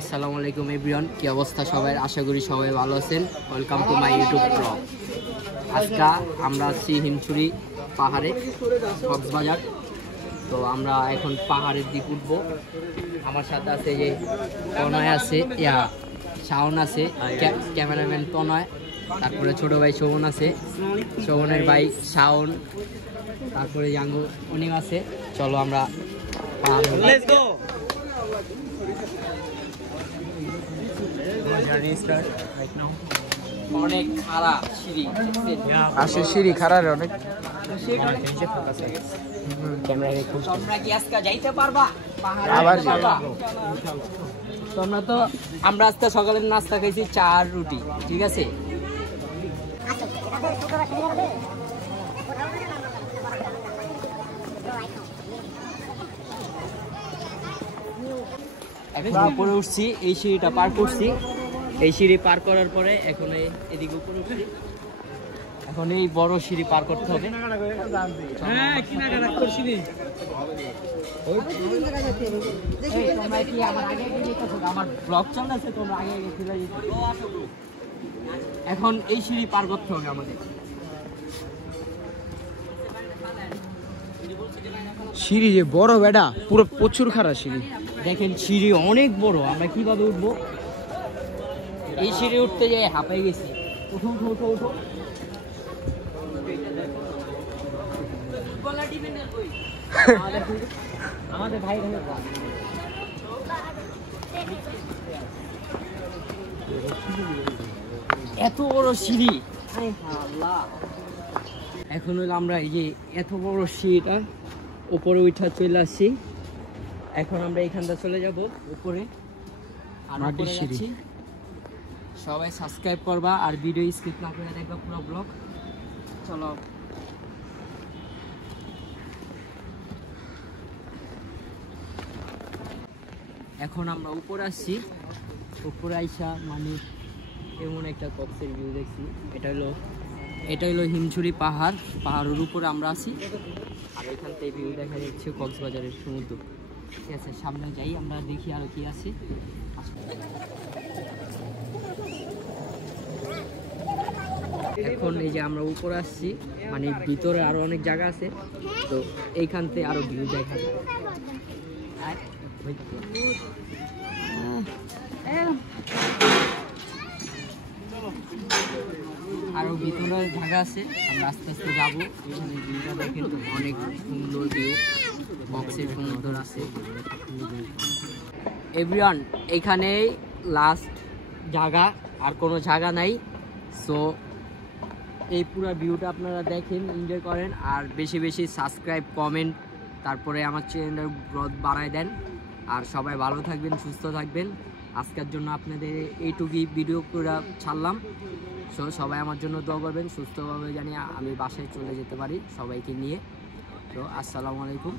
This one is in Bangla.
আসসালামু আলাইকুম এভরিওয়ান, কি অবস্থা সবাই? আশা করি সবাই ভালো আছেন। Welcome to my YouTube blog. আজকে আমরা আছি হিমছড়ি পাহাড়ে, কক্সবাজার। তো আমরা এখন পাহাড়ের দিক উঠবো। আমার সাথে আছে যে তনয় আছে, শাওন আছে, ক্যামেরাম্যান তনয়, তারপরে ছোট ভাই শোভন আছে, শোভনের ভাই শাওন, তারপরে ইয়াঙ্গু অনিম আছে। চলো আমরা লেটস গো। অনেক খাড়া সিঁড়ি, সিঁড়ি খাড়ার অনেক। তোমরা কি আজকে যাইতে পারবা আবার তোমরা তো? আমরা আজকে সকালের নাস্তা খাইছি চা আর রুটি, ঠিক আছে? এখন উপরে উঠছি, এই সিঁড়িটা পার করছি। এই সিঁড়ি পার করার পরে এখন এদিকে উপরে উঠছি। এখন এই বড় সিঁড়ি পার করতে হবে। আমার ব্লগ চলতেছে, তোমরা আগে চলে যেতে। এখন এই সিঁড়ি পার করতে হবে আমাদের। সিঁড়ি যে বড় বেটা, পুরো প্রচুর খারাপ সিঁড়ি। দেখেন সিঁড়ি অনেক বড়, আমরা কিভাবে উঠবো? এই সিঁড়ি উঠতে যাই হাঁপাই গেছি। উঠো উঠো উঠো উঠো। আমাদের ভাই এত বড় সিঁড়ি। এখন হলো আমরা এই যে এত বড় সিঁড়িটা উপরে উঠা চলে আসছি। এখন আমরা এখানটা চলে যাব উপরে। আর উপরে যাচ্ছি। সবাই সাবস্ক্রাইব করবা আর ভিডিও স্কিপ না করে দেখবা পুরো ব্লগ। চলো। এখন আমরা উপরে আসছি। উপরে আইসা মানে এমন একটা কক্সের ভিউ দেখছি। এটা হলো হিমছড়ি পাহাড়। পাহাড়ের উপরে আমরা আছি। আর এখান থেকে ভিউ দেখা যাচ্ছে কক্সবাজারের সমুদ্র। ঠিক আছে, সামনে যাই, আমরা দেখি আরো কি আছে। এখন এই যে আমরা উপরে আসছি, মানে ভিতরে আরো অনেক জায়গা আছে। তো এইখান থেকে আরো ভিউ দেখা যায়। আরো ভিতরে জায়গা আছে, আমরা আস্তে আস্তে যাবো। এখানে ভিউটা দেখেন তো, অনেক সুন্দর ভিউ, বক্সের সমুদ্র আছে। এভরিওয়ান, এখানে লাস্ট জায়গা, আর কোনো জায়গা নাই। সো এই পুরো ভিউটা আপনারা দেখেন, এনজয় করেন, আর বেশি বেশি সাবস্ক্রাইব, কমেন্ট, তারপরে আমার চ্যানেলের গ্রোথ বাড়ায় দেন। আর সবাই ভালো থাকবেন, সুস্থ থাকবেন। আজকের জন্য আপনাদের এইটুকুই ভিডিও করে ছাড়লাম। সো সবাই আমার জন্য দোয়া করবেন, সুস্থভাবে জানি আমি বাসায় চলে যেতে পারি সবাইকে নিয়ে। তো আসসালামু আলাইকুম।